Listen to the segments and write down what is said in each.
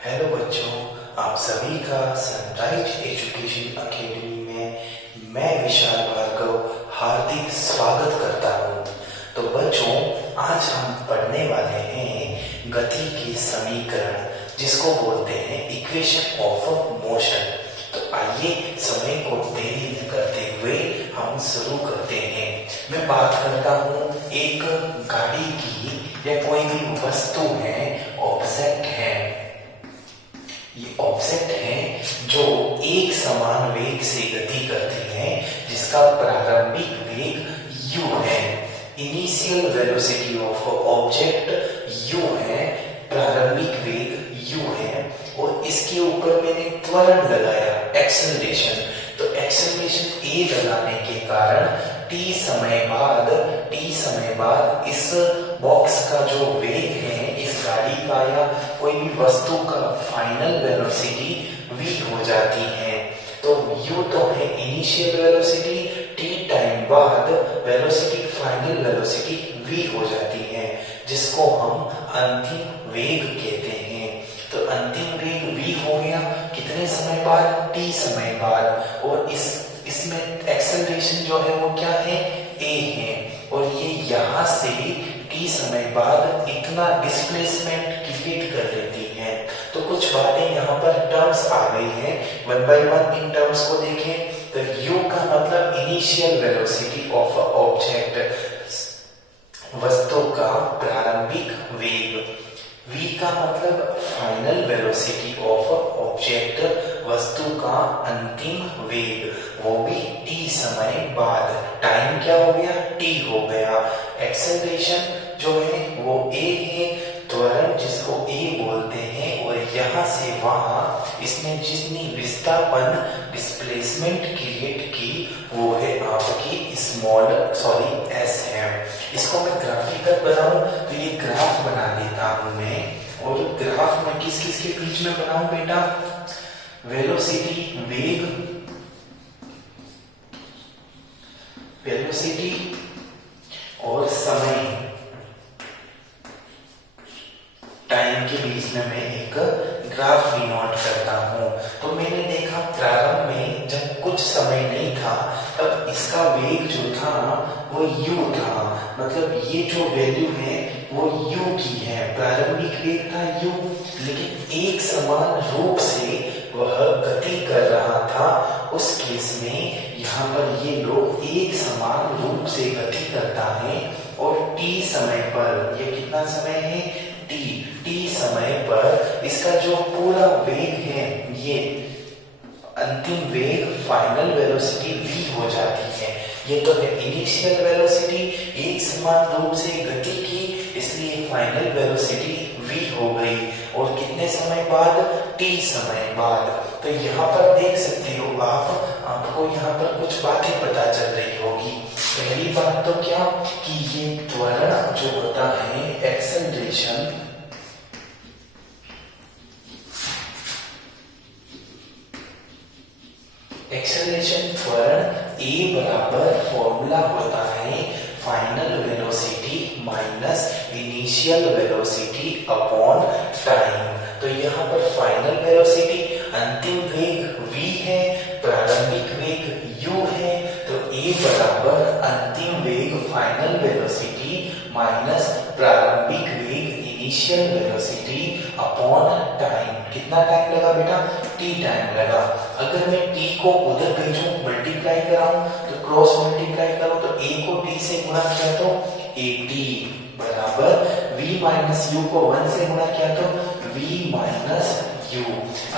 Hello बच्चों, आप सभी का सनराइज एजुकेशन अकेडमी में मैं विशाल भार्गव हार्दिक स्वागत करता हूँ। तो बच्चों, आज हम पढ़ने वाले हैं गति के समीकरण, जिसको बोलते हैं इक्वेशन ऑफ मोशन। तो आइए समय को देरी न करते हुए हम शुरू करते हैं। मैं बात करता हूँ एक गाड़ी की या कोई भी वस्तु है, ऑब्जेक्ट है। ये ऑब्जेक्ट है जो एक समान वेग से गति करती है, जिसका प्रारंभिक वेग u है। Initial velocity of object u है, प्रारंभिक वेग u है। और इसके ऊपर मैंने त्वरण लगाया, एक्सेलरेशन। तो एक्सेलरेशन a लगाने के कारण t समय बाद इस बॉक्स का जो वेग है, इस गाड़ी का या कोई भी वस्तु का फाइनल वेलोसिटी v हो जाती है। तो u तो है इनिशियल वेलोसिटी, t टाइम बाद वेलोसिटी, फाइनल वेलोसिटी v हो जाती है, जिसको हम अंतिम वेग कहते हैं। तो अंतिम वेग v हो गया कितने समय बाद? t समय बाद। और इसमें एक्सेलरेशन जो है वो क्या है? a है। और ये यहाँ से t समय बाद इतना डिस्प्लेसमेंट क्रिएट कर लेती है। तो कुछ बातें यहाँ पर टर्म्स आ गई हैं, one by one in terms को देखें। तो u का मतलब इनिशियल वेलोसिटी ऑफ ऑब्जेक्ट, वस्तु का प्रारंभिक वेग। v का मतलब फाइनल वेलोसिटी ऑफ ऑब्जेक्ट, वस्तु का अंतिम वेग, वो भी t समय बाद। टाइम क्या हो गया? t हो गया। एक्सेलरेशन जो है वो a है, त्वरण जिसको a बोलते हैं। और यहाँ से वहां इसने जितनी विस्थापन, डिस्प्लेसमेंट क्रिएट की, वो है आपकी s है। इसको मैं ग्राफिकल बनाऊं तो ये ग्राफ बना देता हूं मैं। और ग्राफ में किस किस के बीच में बनाऊं बेटा? वेलोसिटी, वेलोसिटी और समय, टाइम के बीच में मैं एक ग्राफ डिनोट करता हूं। तो मैंने देखा प्रारंभ में जब कुछ समय नहीं था, तब इसका वेग जो था वो u था। मतलब ये जो वैल्यू है वो u की है, प्रारंभिक वेग था u। लेकिन एक समान रूप से वह गति कर रहा था। उस केस में यहाँ पर ये लोग एक समान रूप से गति करता है। और t समय पर, ये कितना समय है? t समय पर इसका जो पूरा वेग है, ये अंतिम वेग, फाइनल वेलोसिटी v हो जाती है। ये तो है इनिशियल वेलोसिटी, एक समान रूप से गति की, इसलिए फाइनल वेलोसिटी v हो गई। और कितने समय बाद? t समय बाद। तो यहाँ पर देख सकते हो आपको यहाँ पर कुछ बातें पता चल रही होगी। पहली बात तो क्या कि ये त्वरण जो होता है, एक्सेलरेशन, त्वरण a बराबर फॉर्मूला होता है final velocity minus initial velocity upon time. तो यहाँ पर फाइनल वेलोसिटी, अंतिम वेग v है, प्रारंभिक वेग u है। तो a बराबर अंतिम वेग फाइनल वेलोसिटी माइनस प्रारंभिक वेग इनिशियल वेलोसिटी अपॉन टाइम। कितना टाइम लगा बेटा? t टाइम लगा। अगर मैं t को उधर भेजूं, मल्टीप्लाई कराऊं, तो क्रॉस मल्टीप्लाई करूं, तो a को t से गुणा किया तो at बराबर v माइनस u को 1 से गुणा किया तो v माइनस u।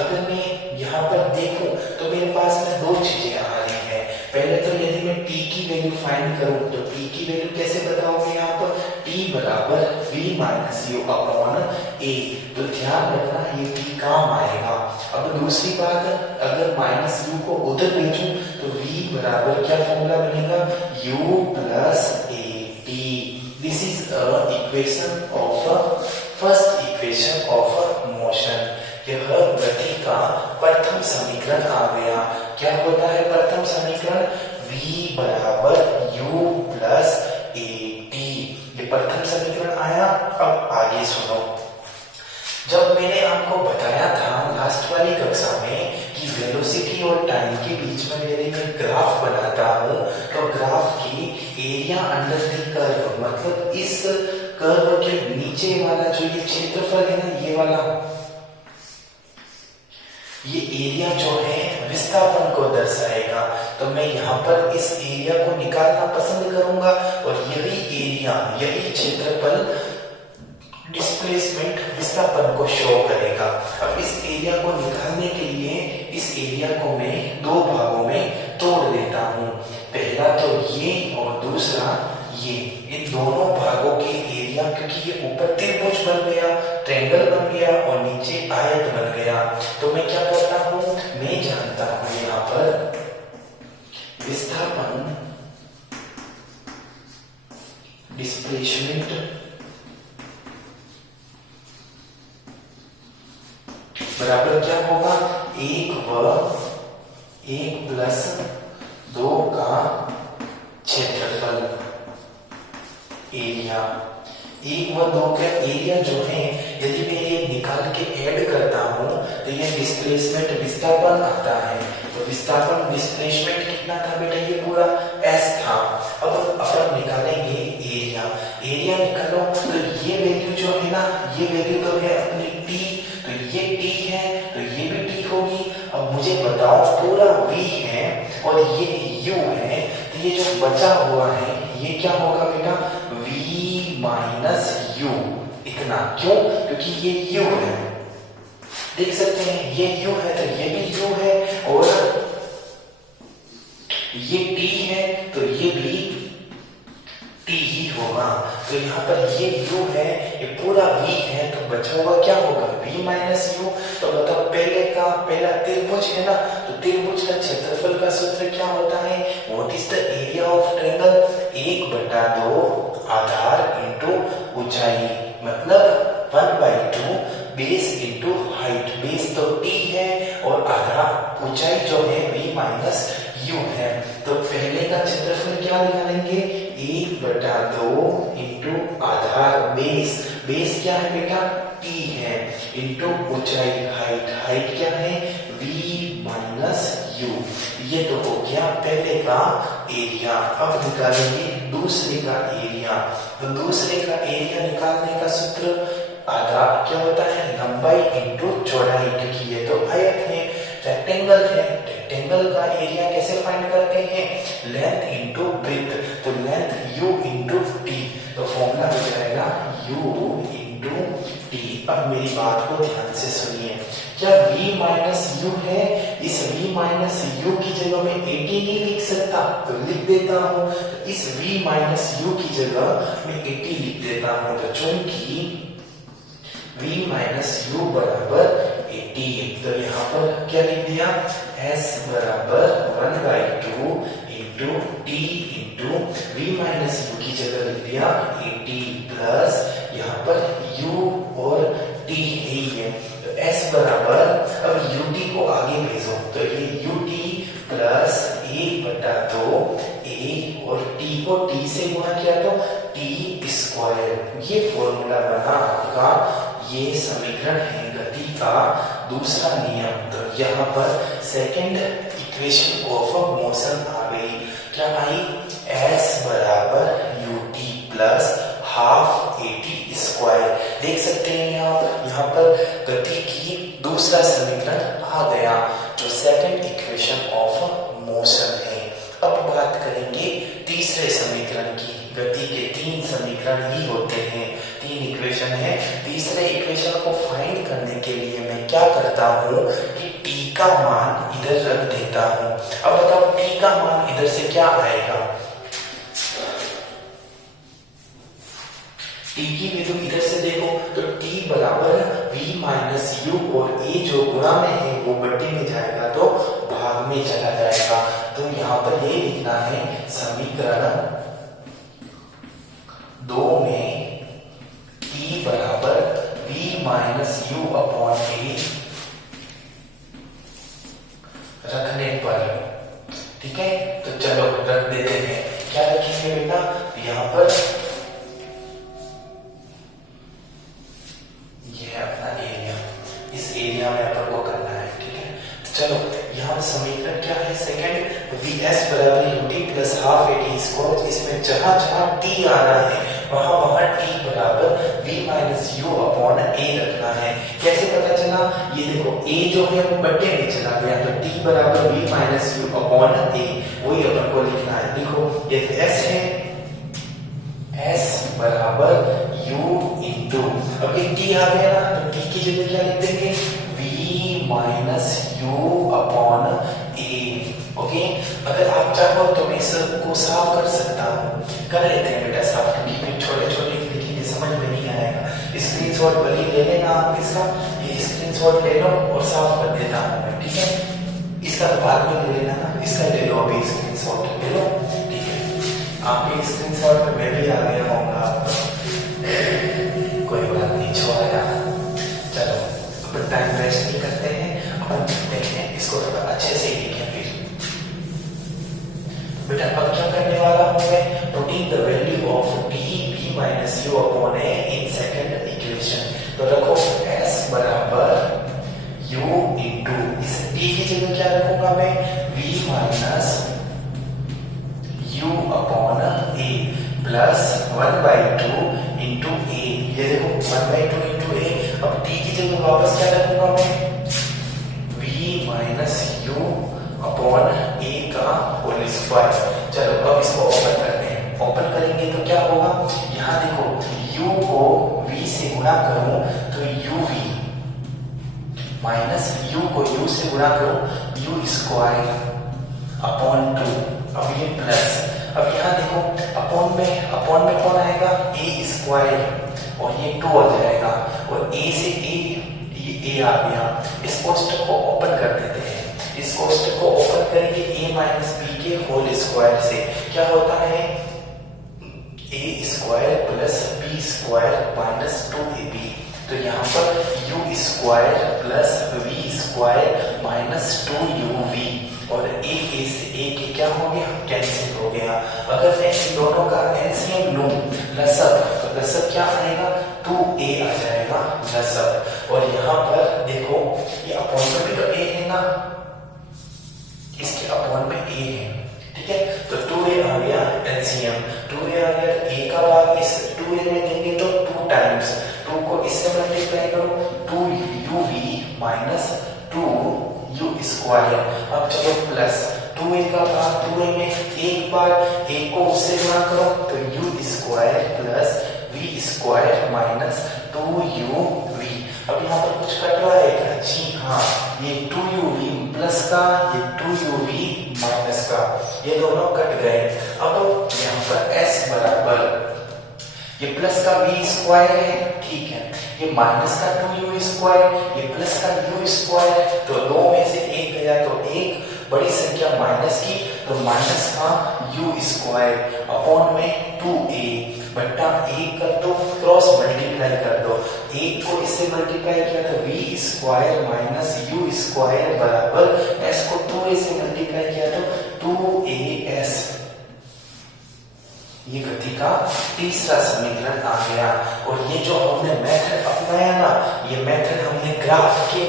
अगर मैं यहाँ पर देखूं तो मेरे पास में दो चीजें आ रही हैं। पहले तो यदि मैं t की वैल्यू फाइंड करूं, तो t की वैल्यू कैसे बताओगे आप? t बराबर v minus u upon a। तो ध्यान रखना ये t काम आएगा। अब दूसरी बात, अगर माइनस u को उधर भेजूं तो v बराबर क्या फॉर्मूला बनेगा? u plus at। This is first equation of motion. यह गति का प्रथम समीकरण आ गया। क्या होता है प्रथम समीकरण? v बराबर u प्लस at। ये प्रथम समीकरण आया। अब आगे सुनो, जब मैंने आपको बताया था लास्ट वाली कक्षा में कि वेलोसिटी और टाइम के बीच में यदि मैं ग्राफ बनाता हूं तो ग्राफ की एरिया अंडर द कर्व, मतलब इस कर्व के नीचे वाला जो ये क्षेत्रफल है ना, ये वाला, ये एरिया जो है विस्थापन को दर्शाएगा। तो मैं यहाँ पर इस एरिया को निकालना पसंद करूंगा और यही एरिया, यही क्षेत्रफल डिस्प्लेसमेंट विस्थापन को शो करेगा। अब इस एरिया को निकालने के लिए इस एरिया को मैं दो भागों में तोड़ देता हूँ। पहला तो ये और दूसरा ये, इन दोनों भागों के एरिया, क्योंकि ये ऊपर त्रिभुज बन गया, ट्रायंगल बन गया और नीचे आयत बन गया, तो मैं क्या करता हूँ, मैं जानता हूँ यहाँ पर विस्थापन डिस्प्लेसमेंट बराबर क्या होगा, 1 प्लस 2 का क्षेत्रफल एरिया। 1 व 2 का एरिया जो है, यदि मैं ये निकाल के ऐड करता हूं तो ये डिस्प्लेसमेंट विस्थापन आता है। तो विस्थापन डिस्प्लेसमेंट कितना था बेटा, ये पूरा S था। अब अपन निकालेंगे एरिया। एरिया निकालो तो ये वैल्यू जो है ना, ये वैल्यू तो है अपनी T, तो ये T है तो ये भी T होगी। अब मुझे बताओ पूरा V है और ये U है, तो ये जो बचा हुआ है ये क्या होगा बेटा, V माइनस U, इतना। क्यों? क्योंकि ये U है, देख सकते हैं ये U है तो ये भी U है, और ये T है तो ये भी T ही होगा। तो यहाँ पर ये U है, ये पूरा V है, तो बचा हुआ क्या होगा, V माइनस U। तो बताओ पहला त्रिभुज है ना, तो त्रिभुज का क्षेत्रफल का सूत्र क्या होता है, what is the area of triangle, 1/2 Aadhaar into ऊंचाई, मतलब 1/2 बेस इंटू हाइट। बेस तो T है और आधार ऊंचाई जो है V माइनस U है। तो पहले का क्षेत्रफल क्या निकालेंगे, 1/2 इंटू आधार बेस क्या है बेटा, T है, इंटू ऊंचाई हाइट क्या है, V माइनस U। ये तो हो गया पहले का एरिया। अब निकालेंगे दूसरे का एरिया। तो दूसरे का एरिया निकालने का सूत्र आधा क्या होता है, लंबाई इंटू चौड़ाई, क्योंकि ये तो आयत है, रेक्टेंगल है। रेक्टेंगल का एरिया कैसे फाइंड करते हैं, लेंथ इंटू ब्रेड्थ। तो लेंथ U इंटू T, तो फॉर्मूला हो जाएगा U इंटू T। अब मेरी बात को ध्यान से सुनिए, क्या V माइनस U है, इस V माइनस U की जगह में 80 नहीं लिख सकता, तो लिख देता हूं। तो इस V माइनस U की जगह मैं 80 लिख देता हूं। तो चूंकि V माइनस U बराबर 80, तो यहाँ पर क्या लिख दिया, S बराबर 1/2 into T into V minus U की जगह लिख दिया 80 प्लस यहाँ पर U और T ही है, तो S बराबर, अब UT को आगे भेजो, तो ये UT प्लस 1/2 A और T को T से गुणा किया तो T स्क्वायर। ये फॉर्मूला बना आपका, ये समीकरण है गति का दूसरा नियम। तो यहाँ पर सेकंड इक्वेशन ऑफ मोशन आ गई, क्या आई, S बराबर UT plus half AT square. देख सकते हैं यहाँ पर गति की दूसरा समीकरण आ गया, जो सेकंड इक्वेशन ऑफ मोशन है। अब बात करेंगे तीसरे समीकरण की। गति के 3 समीकरण ही होते हैं, 3 इक्वेशन है। तीसरे इक्वेशन को फाइंड करने के लिए मैं क्या करता हूँ कि T का मान इधर रख देता हूँ। अब बताओ T का मान इधर से क्या आएगा, T की वैल्यू इधर से देखो तो T बराबर V माइनस U, और A जो गुणा में है वो बट्टे में जाएगा तो भाग में चला जाएगा। तो यहाँ पर ये लिखना है समीकरण 2 में T बराबर V minus U upon A रखने पर, ठीक है। तो चलो रख देते हैं, क्या रखेंगे बेटा, यहाँ पर यह है अपना एरिया, इस एरिया में अपन को करना चलो यहाँ समीकरण क्या है सेकंड, वी एस बराबर U T plus half A T square, इसमें जहां जहां टी आ रहा है वहां वहां टी बराबर वी माइनस यू अपॉन ए रखना है। कैसे पता चला, ये देखो ए जो है वो बट्टे में चला गया, तो टी बराबर वी माइनस यू अपॉन ए, वही अपन को लिखना है। देखो ये एस है, एस बराबर यू इंटू, अब ये टी आ गया ना, तो टी की जगह क्या लिख देंगे, v minus you upon A. Okay, अगर आप चाहो तो मैं इसको साफ कर सकता हूँ, कर लेते हैं बेटा साफ, क्योंकि फिर छोटे छोटे लिखेंगे समझ में नहीं आएगा। स्क्रीनशॉट भले ले लेना आप इसका, ये स्क्रीनशॉट ले लो और साफ कर देता हूँ मैं, ठीक है। इसका बाद में ले लेना ना, इसका ले लो अभी स्क्रीनशॉट ले लो, ठीक है। आपके स्क्रीनशॉट में मैं भी आ गया होगा, कोई बात नहीं, छोड़ेगा। चलो अपन टाइम वेस्ट नहीं करते हैं, अपन देखते हैं इसको थोड़ा अच्छे से लिखें। फिर बेटा अब क्या करने वाला हूं मैं, putting the value of T v minus you upon A in second equation. तो रखो s बराबर u इंटू, इस t की जगह क्या रखूंगा मैं, v minus u upon a plus 1/2 into a। ये देखो 1/2 इंटू a, अब t की जगह वापस क्या रखूंगा मैं, v minus u upon a का होल स्क्वायर। चलो अब इसको ओपन करते हैं, ओपन करेंगे तो क्या होगा, यहाँ देखो u को v से गुणा करूं तो uv माइनस u को u से गुणा करूं u स्क्वायर अपॉन 2, अब ये प्लस, अब यहाँ देखो अपॉन में कौन आएगा, a स्क्वायर और ये 2 आ जाएगा, और a से a आ गया। इस कोष्टक को ओपन कर देते हैं, इस कोष्टक को ओपन करेंगे a माइनस b के होल स्क्वायर से, क्या होता है a square plus b square minus 2ab। तो यहाँ पर u square plus v square minus 2uv, और a से a के क्या हो गया, कैंसिल हो गया। अगर मैं इन दोनों का एलसीएम लूं, लसक, तो लसक क्या आएगा, 2a आ जाएगा लसक। और यहाँ पर देखो ये अपॉन में भी तो a है ना, इसके अपॉन में a है, ठीक है। तो 2a आ गया एलसीएम, 2a आ गया, a का भाग इस 2a में देंगे तो 2 टाइम्स, 2 को इससे मल्टीप्लाई करो, 2uv माइनस 2u स्क्वायर। अब चलो प्लस 2a का भाग 2a में एक बार, a को उससे गुणा करो तो u square plus v square minus 2uv। अब यहाँ पर कुछ कट रहा है क्या, जी हाँ, ये 2uv प्लस का, ये 2uv माइनस का, ये दोनों कट गए। अब यहाँ पर s बराबर, ये प्लस का v स्क्वायर है, ठीक है, ये माइनस का 2u स्क्वायर, ये प्लस का u स्क्वायर, तो दो में से एक गया तो एक, बड़ी संख्या माइनस की, तो माइनस का u स्क्वायर अपॉन में 2a बट्टा 1 कर दो, क्रॉस मल्टीप्लाई कर दो, 1 को इससे मल्टीप्लाई किया तो v square minus u square बराबर s को 2a से मल्टीप्लाई किया तो 2as। ये गति का तीसरा समीकरण आ गया। और ये जो हमने मेथड अपनाया ना, ये मेथड हमने ग्राफ के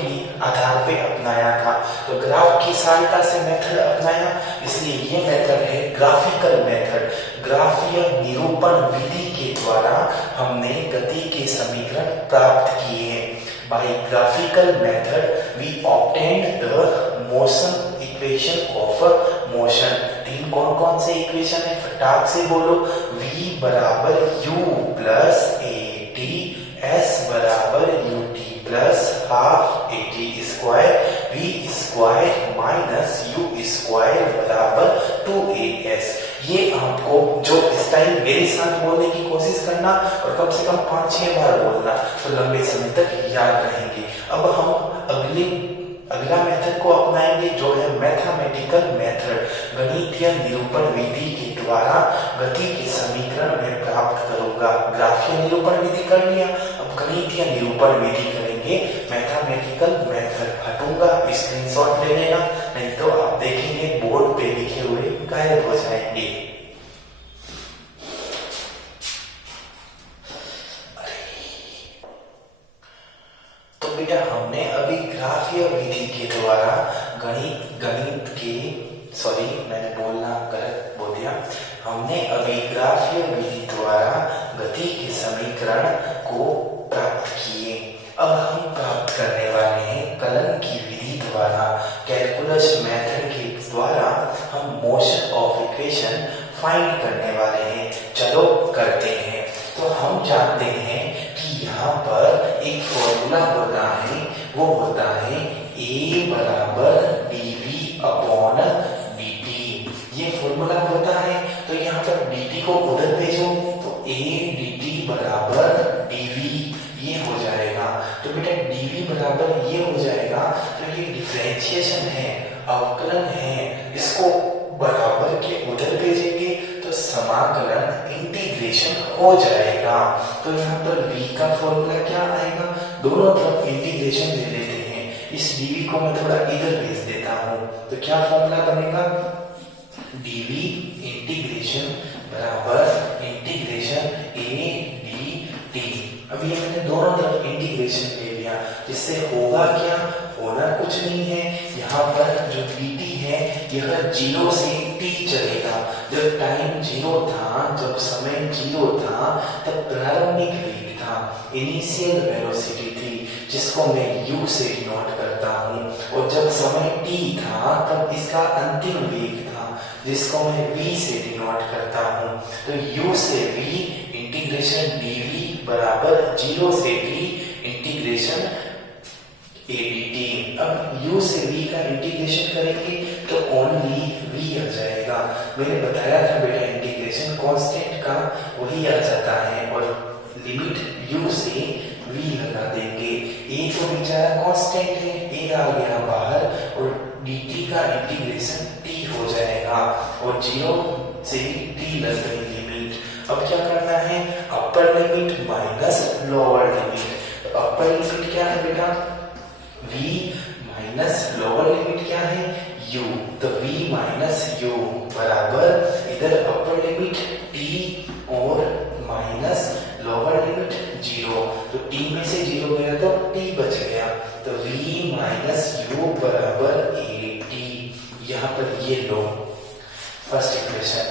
आधार पे अपनाया था, तो ग्राफ की सहायता से मेथड अपनाया, इसलिए ये मेथड है ग्राफिकल मेथड। ग्राफीय निरूपण विधि के द्वारा हमने गति के समीकरण प्राप्त किए हैं। By graphical method we obtained the motion equation of motion। तीन कौन कौन से इक्वेशन है, फटाक से बोलो, v बराबर u plus A T, s बराबर u t plus half A T square, v square minus u square बराबर 2as। ये आपको जो स्टाइल मेरे साथ बोलने की कोशिश करना और कम से कम 5-6 बार बोलना, तो लंबे समय तक याद रहेंगे। अब हम अगला मेथड को अपनाएंगे जो है मैथमेटिकल मेथड, गणितीय निरूपण विधि के द्वारा गति के समीकरण में प्राप्त करूंगा। ग्राफीय निरूपण विधि कर लिया, अब गणितीय निरूपण विधि करेंगे, मैथमेटिकल मेथड। हटूंगा, स्क्रीनशॉट ले लेना, नहीं तो आप देखेंगे बोर्ड पे लिखे हुए गायब हो जाएंगे। बेटा हमने अभी ग्राफीय विधि के द्वारा गणित के मैंने बोलना गलत बोल दिया। हमने अभी ग्राफीय विधि द्वारा गति के समीकरण को प्राप्त किए। अब हम प्राप्त करने वाले हैं कलन की विधि द्वारा, कैलकुलस मेथड के द्वारा हम मोशन ऑफ इक्वेशन फाइंड करने वाले हैं। चलो करते हैं। तो हम जानते हैं कि यहाँ पर एक फॉर्मूला होता है, वो होता है A बराबर dv अपॉन dt। ये फॉर्मूला होता है। तो यहाँ पर dt को उधर भेजो तो A dt बराबर dv ये हो जाएगा। तो बेटा dv बराबर ये हो जाएगा। तो ये डिफरेंशिएशन है, अवकलन है, इसको बराबर के उधर भेजेंगे तो समाकलन इंटीग्रेशन हो जाएगा। तो यहाँ पर v का फॉर्मूला क्या आएगा, दोनों तरफ इंटीग्रेशन ले लेते हैं। इस dv को मैं थोड़ा इधर भेज देता हूँ। तो क्या फॉर्मूला बनेगा, dv इंटीग्रेशन बराबर इंटीग्रेशन a dt। अब ये मैंने दोनों तरफ इंटीग्रेशन ले लिया, जिससे होगा क्या, होना कुछ नहीं है। यहाँ पर जो dt है यह 0 से t चलेगा। जब टाइम 0 था, जब समय 0 था, तब प्रारंभिक वेग था, इनिशियल वेलोसिटी थी, जिसको मैं u से डिनोट करता हूँ। और जब समय t था, तब इसका अंतिम वेग था, जिसको मैं v से डिनोट करता हूँ। तो u से v इंटीग्रेशन dv बराबर 0 से t इंटीग्रेशन a dt। अब u से v का इंटीग्रेशन करेंगे तो ओनली v आ जाएगा। मैंने बताया था बेटा इंटीग्रेशन कांस्टेंट का वही आ जाता है, और लिमिट u से v लगा देंगे। a तो बेचारा कांस्टेंट है, a आ गया बाहर, और dt का इंटीग्रेशन t हो जाएगा, और 0 से t लग गई लिमिट। अब क्या करना है, upper limit minus lower limit. तो अपर लिमिट क्या है बेटा, v माइनस लोअर लिमिट क्या है, u। तो v माइनस u बराबर इधर अपर लिमिट t और माइनस लोअर लिमिट 0। तो t में से 0 गया तो t बच गया। तो v माइनस u बराबर at। यहाँ पर ये लो फर्स्ट इक्वेशन।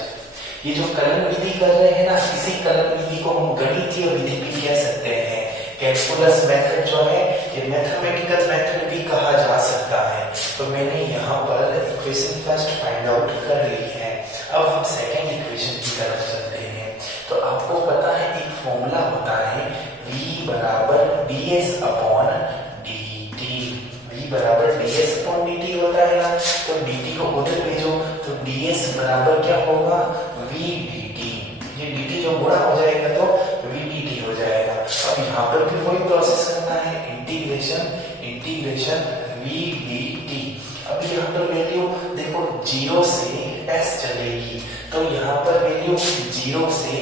ये जो कलन विधि कर रहे हैं ना, इसी कलन विधि को हम गणितीय विधि भी कह सकते हैं। कैलकुलस मेथड जो है ये मैथमेटिकल मेथड भी कहा जा सकता है। तो मैंने यहाँ पर इक्वेशन फर्स्ट फाइंड आउट कर ली है। अब हम सेकेंड इक्वेशन की तरफ चलते हैं। तो आपको पता है एक फॉर्मूला होता है v बराबर ds अपॉन dt। v बराबर ds अपॉन dt होता है ना, तो dt को उधर भेजो तो ds बराबर क्या होगा, v dt। ये dt जो गुणा हो जाएगा तो v dt हो जाएगा। अब यहाँ पर भी वही प्रोसेस करना है, इंटीग्रेशन v dt। अब यहाँ पर वैल्यू देखो 0 से s चलेगी, तो यहाँ पर वैल्यू 0 से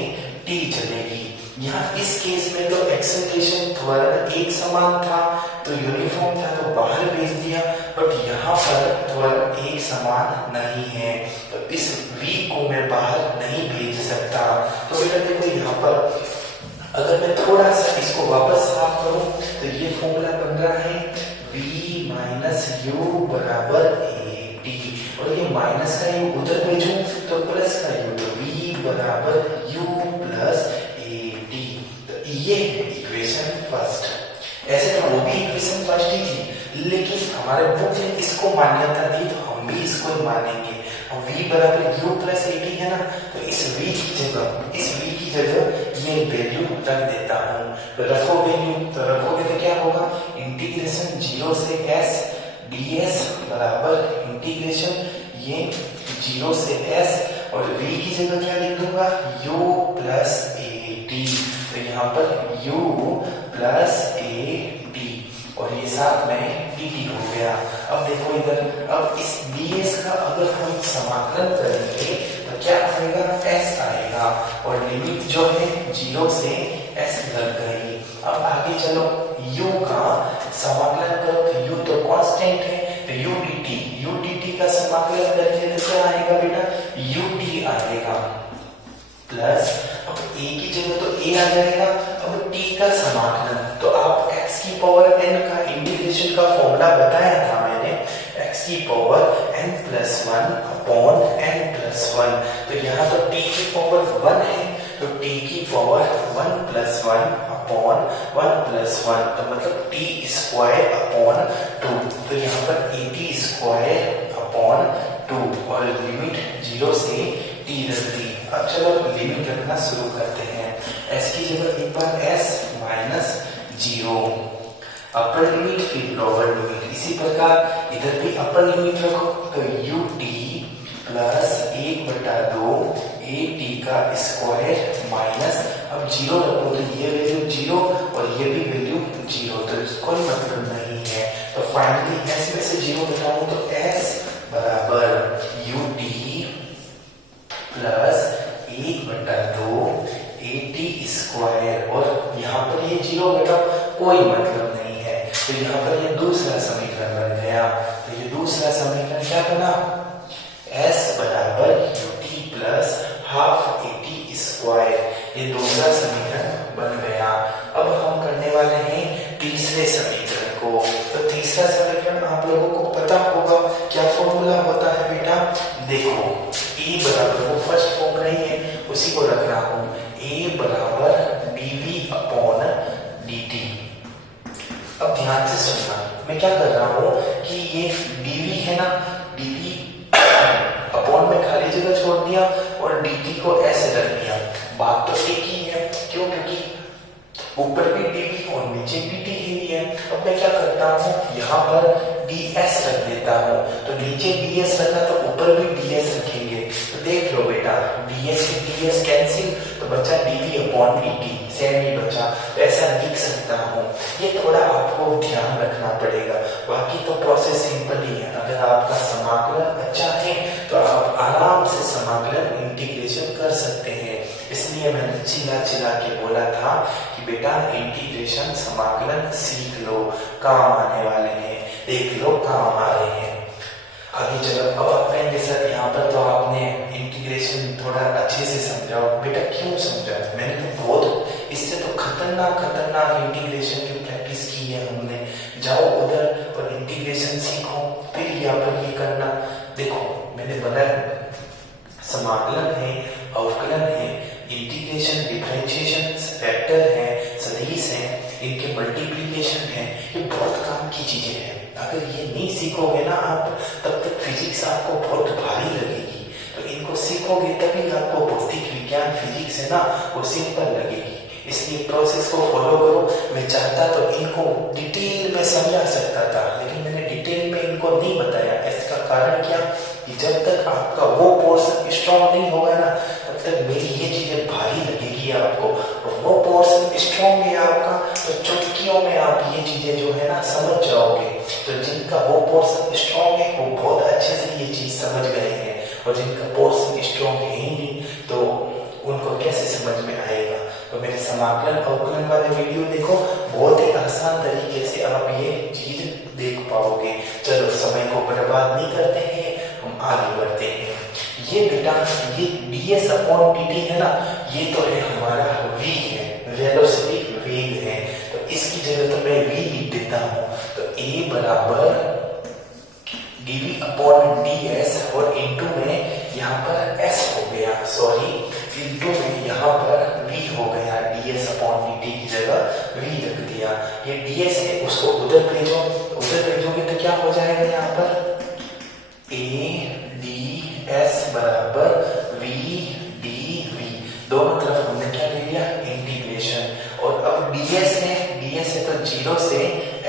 t चलेगी। यहाँ इस केस में तो एक्सेलरेशन त्वरण एक समान था, तो यूनिफॉर्म था, तो बाहर भेज दिया। बट यहाँ पर त्वरण एक समान नहीं है, तो इस v को मैं बाहर नहीं भेज सकता। तो बेटा देखो यहाँ पर अगर मैं थोड़ा सा इसको वापस साफ करूं तो ये फॉर्मूला बन रहा है v माइनस u बराबर at। और ये माइनस का u उधर भेजूं तो प्लस का u, तो v बराबर u प्लस at। तो ये है इक्वेशन फर्स्ट। ऐसे तो वो भी इक्वेशन फर्स्ट ही थी, लेकिन हमारे बुक ने इसको मान्यता दी तो हम भी इसको मानेंगे। अब v बराबर u प्लस at है ना, तो इस v की जगह ये वैल्यू रख देता हूँ। तो रखो वैल्यू, तो रखोगे तो क्या होगा, इंटीग्रेशन 0 से s ds बराबर इंटीग्रेशन ये 0 से s, और v की जगह क्या लिख दूंगा, u प्लस at। तो यहाँ पर u प्लस at, और ये साथ में dt हो गया। अब देखो इधर, अब इस ds का अगर हम समाकलन करेंगे तो क्या आएगा, s आएगा, और लिमिट जो है 0 से s लग गई। अब आगे चलो, u का समाकलन करो तो u तो कांस्टेंट है, तो u dt का समाकलन करके तो क्या आएगा बेटा, ut आएगा प्लस, अब a की जगह तो a आ जाएगा। अब t का समाकलन तो आप x x की पावर n का इंटीग्रेशन का फॉर्मूला बताया था मैंने, x की power n plus 1 upon n plus 1। तो यहाँ तो t की पावर 1 है, तो t की पावर 1 प्लस 1 अपॉन 1 प्लस 1, तो मतलब t स्क्वायर अपॉन 2। तो यहाँ पर at स्क्वायर अपॉन 2 और लिमिट 0 से t रख दी। अब चलो लिमिट रखना शुरू करते हैं। s की जगह एक बार s माइनस 0, अपर लिमिट फिर लोअर लिमिट। इसी प्रकार इधर भी अपर लिमिट रखो, तो ut प्लस 1/2 at का स्क्वायर माइनस, अब 0 रखो तो ये वैल्यू 0 और ये भी वैल्यू 0, तो कोई मतलब नहीं है। तो फाइनली s में से 0 घटाऊं तो s बराबर ut प्लस 1/2 at स्क्वायर, और यहाँ पर ये 0 घटाओ कोई मतलब नहीं है, तो यहाँ पर ये दूसरा समीकरण बन गया। तो ये दूसरा समीकरण क्या बना, s बराबर ut plus half at square, ये दूसरा समीकरण बन गया। अब हम करने वाले हैं तीसरे समीकरण को। तो तीसरा समीकरण आप लोगों को पता होगा क्या फॉर्मूला होता है बेटा, देखो a बराबर, वो फर्स्ट फॉर्म नहीं है उसी को रख रहा हूं, a बराबर dv अपॉन dt। अब ध्यान से सुनना, मैं क्या कर रहा हूं कि ये dv है ना, dv अपॉन में खाली जगह छोड़ दिया और dt को ऐसे रख दिया। बात तो एक ही है, क्यों, क्योंकि ऊपर भी dv और नीचे भी dt ही है। अब मैं क्या करता हूँ, यहाँ पर ds रख देता हूँ, तो नीचे ds रखा तो ऊपर भी ds रखेंगे। तो देख लो बेटा, ds से ds कैंसिल, तो बचा dv अपॉन dt, सेम ही बचा। तो ऐसा लिख सकता हूँ, ये थोड़ा आपको ध्यान रखना पड़ेगा, बाकी तो प्रोसेस सिंपल ही है। अगर आपका समाकलन अच्छा है तो आप आराम से समाकलन इंटीग्रेशन कर सकते हैं। इसलिए मैंने चिल्ला के बोला था कि बेटा इंटीग्रेशन समाकलन सीख लो, काम आने वाले हैं, देख लो काम आ रहे हैं। आगे चलो, अब आप कहेंगे सर यहाँ पर तो आपने इंटीग्रेशन थोड़ा अच्छे से समझाओ। बेटा क्यों समझा, मैंने तो बहुत, इससे तो खतरनाक इंटीग्रेशन की प्रैक्टिस की है हमने। जाओ उधर और इंटीग्रेशन सीखो, फिर यहाँ पर ये करना। देखो मैंने बोला समाकलन है, अवकलन है, इंटीग्रेशन, डिफरेंशिएशन, वेक्टर है, सदिश है, इनके मल्टीप्लिकेशन है, ये बहुत काम की चीजें हैं। अगर ये नहीं सीखोगे ना आप, तब तक फिजिक्स आपको बहुत भारी लगेगी। तो इनको सीखोगे तभी आपको भौतिक विज्ञान फिजिक्स है ना वो सिंपल लगेगी। इसलिए प्रोसेस को फॉलो करो। मैं चाहता तो इनको डिटेल में समझा सकता था, लेकिन मैंने डिटेल में इनको नहीं बताया। इसका कारण क्या कि जब तक आपका वो पोर्शन स्ट्रॉन्ग नहीं होगा ना, तब तक मेरी ये चीजें भारी लगेगी आपको। और वो पोर्शन स्ट्रॉन्ग है आपका, तो चुटकियों में आप ये चीजें जो है ना समझ जाओगे। तो जिनका वो पोर्शन स्ट्रॉन्ग है वो बहुत अच्छे से ये चीज समझ गए हैं, और जिनका पोर्शन स्ट्रॉन्ग है ही नहीं तो उनको कैसे समझ में आएगा। तो मेरे समाकलन अवकलन वाले वीडियो देखो, बहुत ही आसान तरीके से आप ये चीज देख पाओगे। चलो समय को बर्बाद नहीं करते हैं, हम आगे बढ़ते हैं। ये बेटा ये ds अपॉन dt है ना, ये तो है हमारा v है, वेलोसिटी वेग है। तो इसकी जगह तो मैं v लिख देता हूँ। तो a बराबर dv अपॉन ds, और इंटू में यहाँ पर s हो गया, सॉरी इंटू में यहाँ पर v हो गया, ds अपॉन dt की जगह v रख दिया। ये ds है, उसको उधर भेजो, उधर भेजोगे तो क्या हो जाएगा, यहाँ पर a ds बराबर v dv, दोनों तरफ हमने क्या ले लिया, इंटीग्रेशन। और अब ds है तो 0 से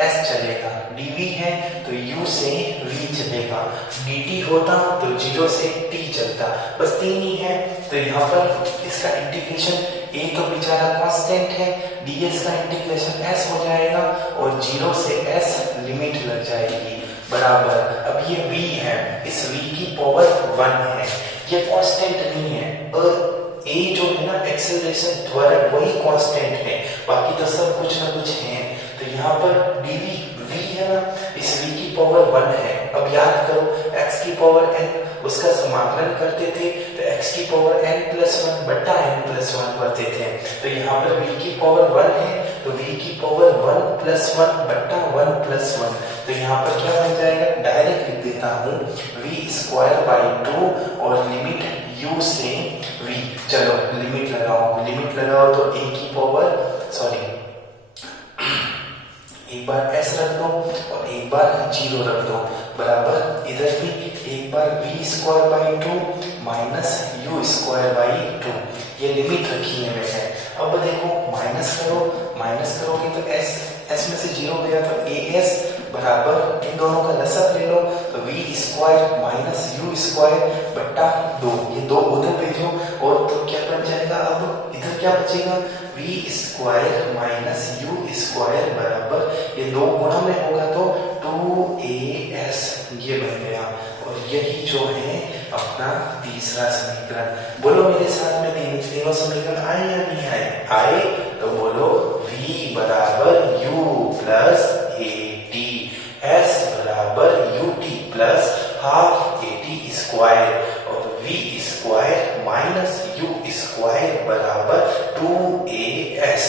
s चलेगा, dv है तो u से v चलेगा, dt होता तो 0 से t चलता, बस 3 ही है। तो यहाँ पर इसका इंटीग्रेशन a तो बेचारा कांस्टेंट है, ds का इंटीग्रेशन s हो जाएगा, और 0 से s लिमिट लग जाएगी बराबर। अब ये v है, इस v की पावर 1 है, ये कांस्टेंट नहीं है। और a जो है ना एक्सेलरेशन त्वरण, वही कांस्टेंट है, बाकी तो सब कुछ ना कुछ है। तो यहाँ पर dv v है ना, इस v की पावर 1 है। अब याद करो x की पावर n, उसका समाकलन करते थे तो x की पावर n+1 बटा n+1 करते थे। तो यहाँ पर v की पावर 1 है तो v की पावर 1+1 बट्टा 1+1, तो यहाँ पर क्या बन जाएगा, डायरेक्ट लिख देता हूँ v²/2 और लिमिट u से v। चलो लिमिट लगाओ तो a की पावर एक बार s रख दो और एक बार 0 रख दो, बराबर इधर भी एक बार v²/2 -u²/2, ये लिमिट रखी है मैंने। अब देखो माइनस करोगे तो s में से 0 गया तो as बराबर इन दोनों का लसाअ ले लो, तो v² -u² बट्टा 2, ये 2 उधर भेजो और तो क्या बन जाएगा, अब इधर क्या बचेगा, v² -u² बराबर ये 2 गुणा में होगा तो 2as, ये बन गया। और यही जो है अपना तीसरा समीकरण। बोलो मेरे साथ में तीनों समीकरण आए या नहीं आए? तो बोलो v बराबर u प्लस at, s बराबर ut प्लस हाफ at² और v² माइनस u² बराबर 2as।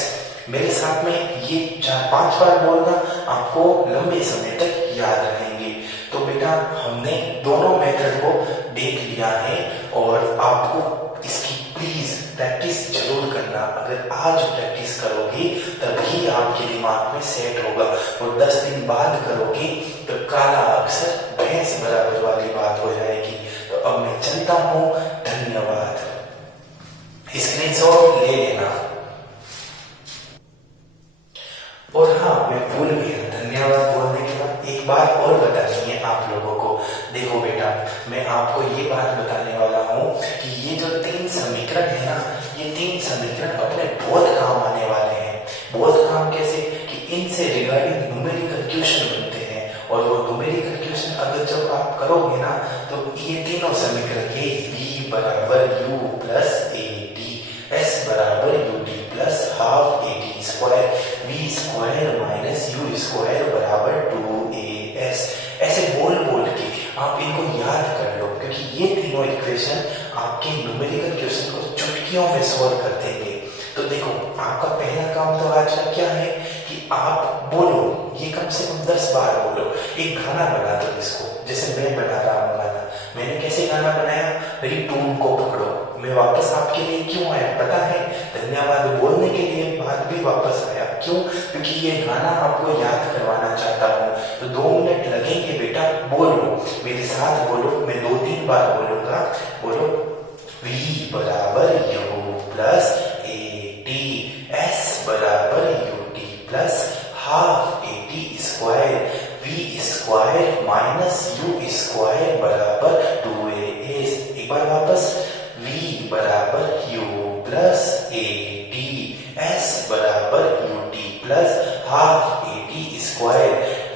मेरे साथ में ये 4-5 बार बोलना, आपको लंबे समय तक याद रहेंगे। तो बेटा हमने दोनों मेथड को देख लिया है और आपको इसकी प्लीज प्रैक्टिस जरूर करना। अगर आज प्रैक्टिस करोगे तभी आपके दिमाग में सेट होगा, और 10 दिन बाद करोगे तो काला अक्षर भैंस बराबर वाली बात हो जाएगी। तो अब मैं चलता हूँ, धन्यवाद। स्क्रीनशॉट ले लेना। और हाँ, मैं भूल गया, धन्यवाद बोलने के बाद एक बात और बतानी है आप लोगों को। देखो बेटा, मैं आपको ये बात बताने वाला हूँ कि ये जो 3 समीकरण है ना, ये 3 समीकरण अपने बहुत काम आने वाले हैं। बहुत काम कैसे कि इनसे रिगार्डिंग न्यूमेरिकल क्वेश्चन बनते हैं, और वो न्यूमेरिकल क्वेश्चन अगर जब आप करोगे ना तो ये तीनों समीकरण, ये v बराबर u प्लस at, s बराबर ut plus half at², v² minus u² बराबर 2as, ऐसे बोल के आप इनको याद कर लो, क्योंकि ये तीनों इक्वेशन आपके न्यूमेरिकल क्वेश्चन को चुटकियों में सॉल्व कर देंगे। तो देखो, आपका पहला काम तो आज का क्या है कि आप बोलो, ये कम से कम 10 बार बोलो। एक गाना बना दो इसको, जैसे मैं बना रहा हूँ गाना। मैंने कैसे गाना बनाया, मेरी टून को पकड़ो। मैं वापस आपके लिए क्यों आया पता है? धन्यवाद बोलने के लिए बाद भी वापस आया। क्यों? क्योंकि ये गाना आपको याद करवाना चाहता हूँ। तो 2 मिनट लगेंगे बेटा, बोलो मेरे साथ, बोलो, मैं 2-3 बार बोलूंगा। बोलो v बराबर u प्लस at, s बराबर ut plus half at², v² minus u² बराबर 2as। एक बार वापस, v बराबर u प्लस at, s बराबर ut plus half at²,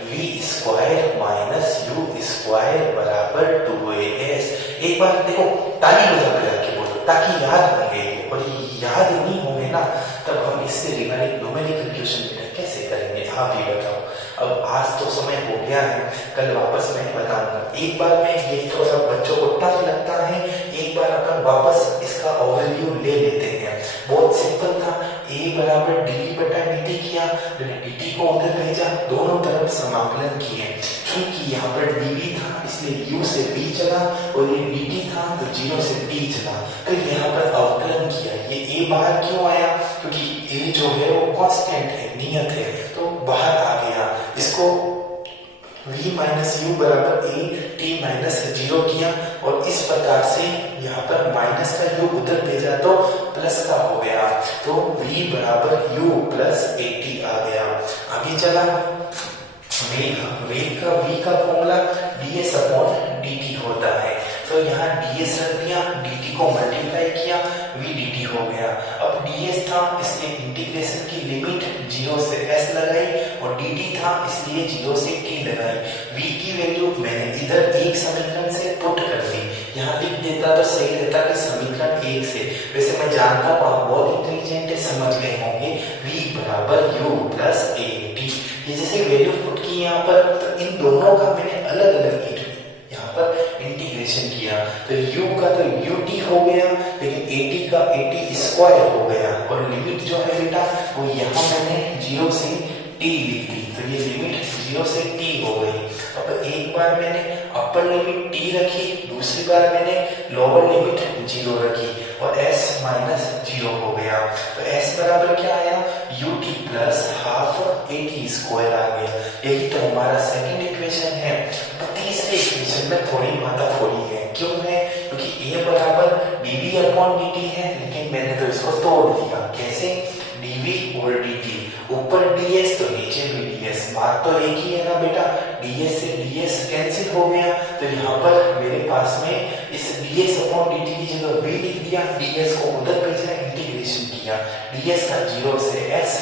v² minus u² बराबर 2as। एक बार देखो, ताली बजा के बोलो ताकि याद होंगे, और याद नहीं होंगे ना तब हम इससे रिगार्डिंग न्यूमेरिकल क्वेश्चन बेटा कैसे करेंगे, आप ही बताओ। अब आज तो समय हो गया है, कल वापस मैं बताऊंगा। एक बार में ये थोड़ा बच्चों को टफ लगता है, एक बार अपन वापस इसका ओवरव्यू ले लेते हैं। बहुत सिंपल था, a बराबर dv बटा dt किया, मैंने dt को उधर भेजा, दोनों तरफ समाकलन किए। क्योंकि यहाँ पर dv था इसलिए u से b चला, और ये dt था तो 0 से t चला, तो यहाँ पर अवकलन किया। ये a बाहर क्यों आया? क्योंकि a जो है वो कांस्टेंट है, नियत है, तो बाहर आ गया। इसको v माइनस u बराबर a t माइनस 0 किया, और इस प्रकार से यहाँ पर माइनस का u उधर भेजा तो प्लस का हो गया, तो v बराबर u प्लस at आ गया। आगे चला, वेग का फॉर्मूला ds अपॉन dt होता है, तो यहाँ ds रख दिया, dt को मल्टीप्लाई किया, v dt हो गया। अब ds था इसलिए इंटीग्रेशन की लिमिट 0 से s लगाई, और dt था इसलिए 0 से t लगाई। v की वैल्यू मैंने इधर एक समीकरण से पुट कर दी, यहाँ लिख देता तो सही रहता कि समीकरण 1 से। वैसे मैं जानता हूँ आप बहुत इंटेलिजेंट है, समझ गए होंगे। v बराबर u प्लस at, ये जैसे वैल्यू पुट की यहाँ पर, तो इन दोनों का मैंने अलग अलग यहाँ पर इंटीग्रेशन किया तो u का तो ut हो गया, लेकिन at का at स्क्वायर हो गया, और लिमिट जो है बेटा वो यहाँ मैंने 0 से t लिख दी, तो ये लिमिट 0 से t हो गई। अब एक बार मैंने अपर लिमिट t रखी, दूसरी बार मैंने लोअर लिमिट 0 रखी, और s माइनस 0 हो गया, तो s बराबर क्या आया, ut plus half at square आ गया। यही तो हमारा सेकंड इक्वेशन है। तो तीसरे इक्वेशन में थोड़ी माताफोरी है, क्यों है, क्योंकि a बराबर dv अपॉन dt है, लेकिन मैंने तो इसको तोड़ दिया। कैसे, dv और dt, ऊपर ds तो नीचे भी ds, बात तो एक ही है ना बेटा, ds से ds कैंसिल हो गया, तो यहाँ पर मेरे पास में इस ds अपॉन dt की जगह v लिख दिया, ds को उधर भेजा, इंटीग्रेशन किया, ds का 0 से s,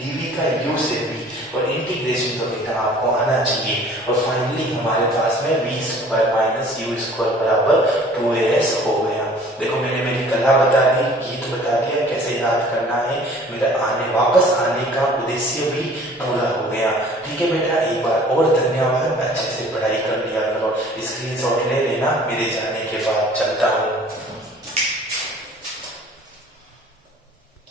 dv का u से v, और इंटीग्रेशन तो बेटा आपको आना चाहिए। और फाइनली हमारे पास में v square minus u square बराबर 2as हो गया। देखो मैंने मेरी कला बता दी, गीत बता दिया, कैसे याद करना है, मेरा वापस आने का उद्देश्य भी पूरा हो गया। ठीक है बेटा, एक बार और धन्यवाद, अच्छे से पढ़ाई कर लिया करो, स्क्रीनशॉट ले लेना मेरे जाने के बाद। चलता हूँ।